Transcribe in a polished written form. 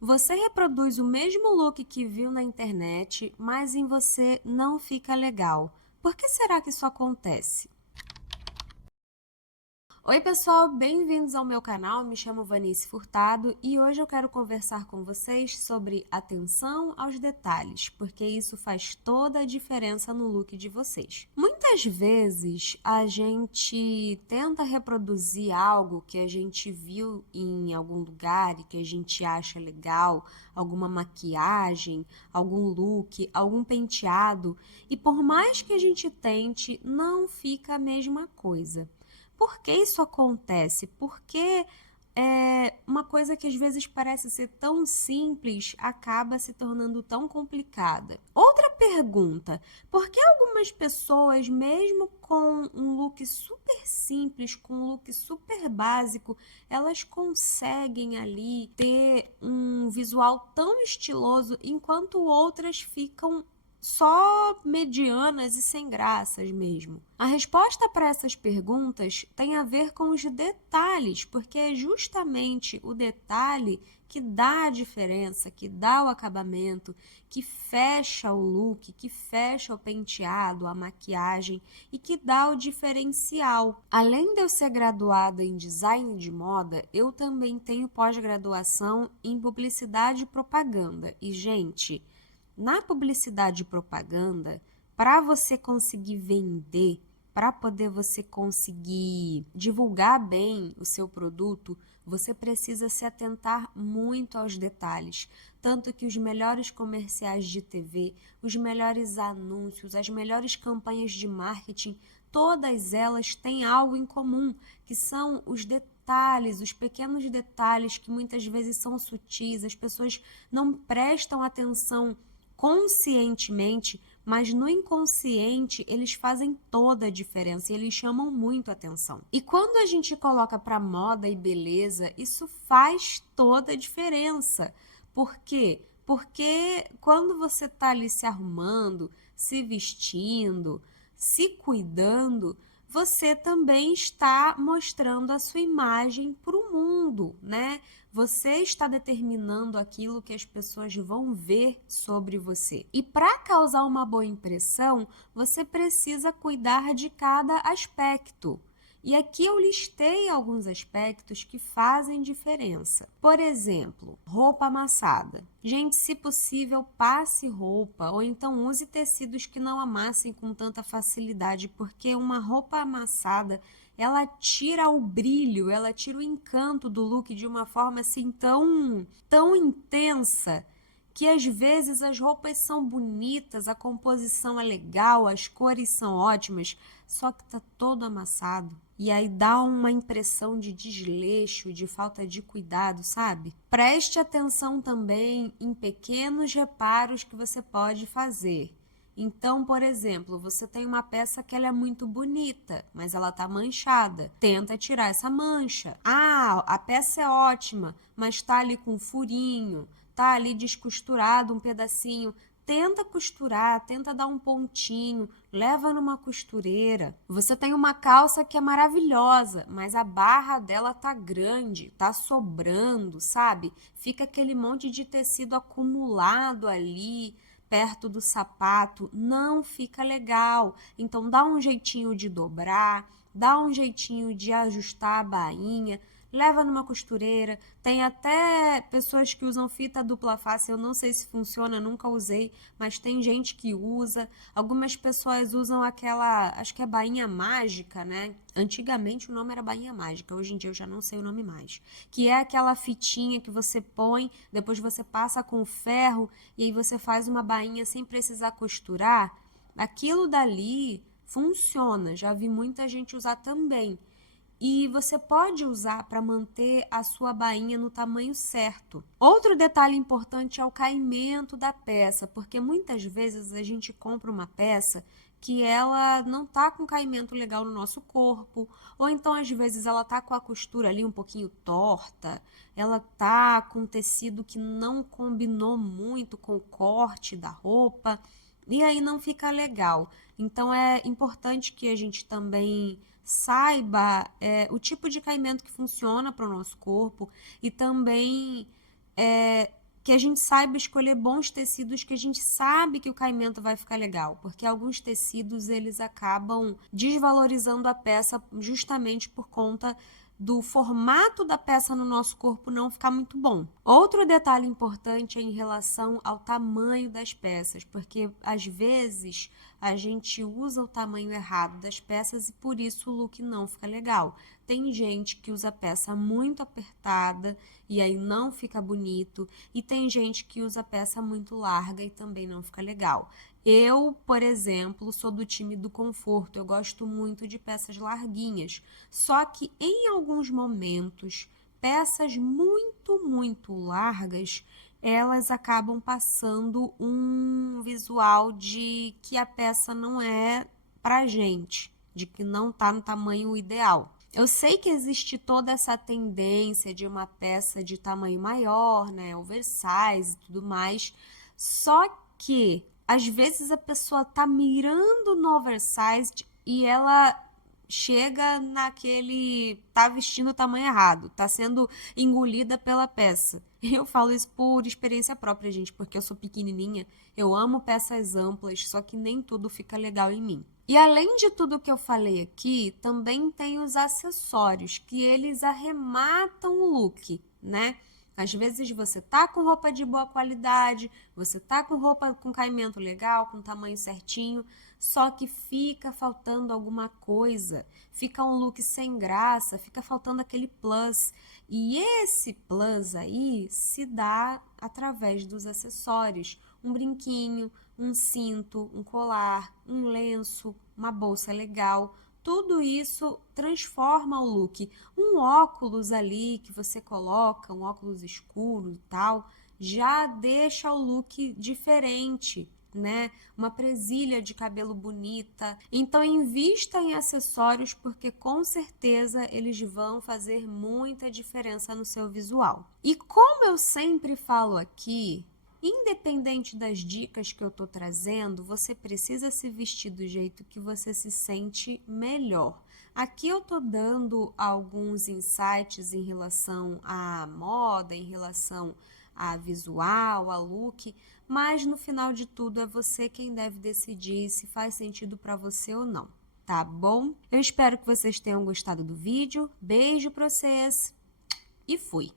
Você reproduz o mesmo look que viu na internet, mas em você não fica legal. Por que será que isso acontece? Oi, pessoal, bem-vindos ao meu canal. Me chamo Vanice Furtado e hoje eu quero conversar com vocês sobre atenção aos detalhes, porque isso faz toda a diferença no look de vocês. Muitas vezes a gente tenta reproduzir algo que a gente viu em algum lugar e que a gente acha legal, alguma maquiagem, algum look, algum penteado, e por mais que a gente tente, não fica a mesma coisa. Por que isso acontece? Porque uma coisa que às vezes parece ser tão simples acaba se tornando tão complicada. Outra pergunta: por que algumas pessoas, mesmo com um look super simples, com um look super básico, elas conseguem ali ter um visual tão estiloso, enquanto outras ficam só medianas e sem graças mesmo? A resposta para essas perguntas tem a ver com os detalhes, porque é justamente o detalhe que dá a diferença, que dá o acabamento, que fecha o look, que fecha o penteado, a maquiagem e que dá o diferencial. Além de eu ser graduada em design de moda, eu também tenho pós-graduação em publicidade e propaganda. E, gente, na publicidade e propaganda, para você conseguir vender, para poder você conseguir divulgar bem o seu produto, você precisa se atentar muito aos detalhes. Tanto que os melhores comerciais de TV, os melhores anúncios, as melhores campanhas de marketing, todas elas têm algo em comum, que são os detalhes, os pequenos detalhes que muitas vezes são sutis, as pessoas não prestam atenção conscientemente, mas no inconsciente eles fazem toda a diferença e eles chamam muito a atenção. E quando a gente coloca para moda e beleza, isso faz toda a diferença. Por quê? Porque quando você está ali se arrumando, se vestindo, se cuidando, você também está mostrando a sua imagem para o mundo, né? Você está determinando aquilo que as pessoas vão ver sobre você. E para causar uma boa impressão, você precisa cuidar de cada aspecto. E aqui eu listei alguns aspectos que fazem diferença. Por exemplo, roupa amassada. Gente, se possível, passe roupa ou então use tecidos que não amassem com tanta facilidade, porque uma roupa amassada, ela tira o brilho, ela tira o encanto do look de uma forma assim tão intensa, que às vezes as roupas são bonitas, a composição é legal, as cores são ótimas, só que tá todo amassado. E aí dá uma impressão de desleixo, de falta de cuidado, sabe? Preste atenção também em pequenos reparos que você pode fazer. Então, por exemplo, você tem uma peça que ela é muito bonita, mas ela está manchada. Tenta tirar essa mancha. Ah, a peça é ótima, mas está ali com um furinho, está ali descosturado um pedacinho. Tenta costurar, tenta dar um pontinho, leva numa costureira. Você tem uma calça que é maravilhosa, mas a barra dela tá grande, tá sobrando, sabe? Fica aquele monte de tecido acumulado ali perto do sapato, não fica legal. Então dá um jeitinho de dobrar, dá um jeitinho de ajustar a bainha, leva numa costureira. Tem até pessoas que usam fita dupla face, eu não sei se funciona, nunca usei, mas tem gente que usa. Algumas pessoas usam aquela, acho que é bainha mágica, né? Antigamente o nome era bainha mágica, hoje em dia eu já não sei o nome mais. Que é aquela fitinha que você põe, depois você passa com ferro e aí você faz uma bainha sem precisar costurar. Aquilo dali funciona, já vi muita gente usar também. E você pode usar para manter a sua bainha no tamanho certo. Outro detalhe importante é o caimento da peça, porque muitas vezes a gente compra uma peça que ela não tá com caimento legal no nosso corpo, ou então às vezes ela tá com a costura ali um pouquinho torta, ela tá com tecido que não combinou muito com o corte da roupa, e aí não fica legal. Então é importante que a gente também saiba o tipo de caimento que funciona para o nosso corpo e também que a gente saiba escolher bons tecidos, que a gente sabe que o caimento vai ficar legal, porque alguns tecidos eles acabam desvalorizando a peça justamente por conta do formato da peça no nosso corpo não ficar muito bom. Outro detalhe importante é em relação ao tamanho das peças, porque às vezes a gente usa o tamanho errado das peças e por isso o look não fica legal. Tem gente que usa peça muito apertada e aí não fica bonito, e tem gente que usa peça muito larga e também não fica legal. Eu, por exemplo, sou do time do conforto, eu gosto muito de peças larguinhas, só que em alguns momentos, peças muito largas, elas acabam passando um visual de que a peça não é pra gente, de que não tá no tamanho ideal. Eu sei que existe toda essa tendência de uma peça de tamanho maior, né, oversize e tudo mais, só que às vezes a pessoa tá mirando no oversized e ela chega tá vestindo o tamanho errado, tá sendo engolida pela peça. Eu falo isso por experiência própria, gente, porque eu sou pequenininha, eu amo peças amplas, só que nem tudo fica legal em mim. E além de tudo que eu falei aqui, também tem os acessórios, que eles arrematam o look, né? Às vezes você tá com roupa de boa qualidade, você tá com roupa com caimento legal, com tamanho certinho, só que fica faltando alguma coisa, fica um look sem graça, fica faltando aquele plus. E esse plus aí se dá através dos acessórios, um brinquinho, um cinto, um colar, um lenço, uma bolsa legal. Tudo isso transforma o look. Um óculos ali que você coloca, um óculos escuro e tal, já deixa o look diferente, né? Uma presilha de cabelo bonita. Então, invista em acessórios porque com certeza eles vão fazer muita diferença no seu visual. E como eu sempre falo aqui, independente das dicas que eu tô trazendo, você precisa se vestir do jeito que você se sente melhor. Aqui eu tô dando alguns insights em relação à moda, em relação a visual, a look, mas no final de tudo é você quem deve decidir se faz sentido para você ou não, tá bom? Eu espero que vocês tenham gostado do vídeo. Beijo pra vocês e fui!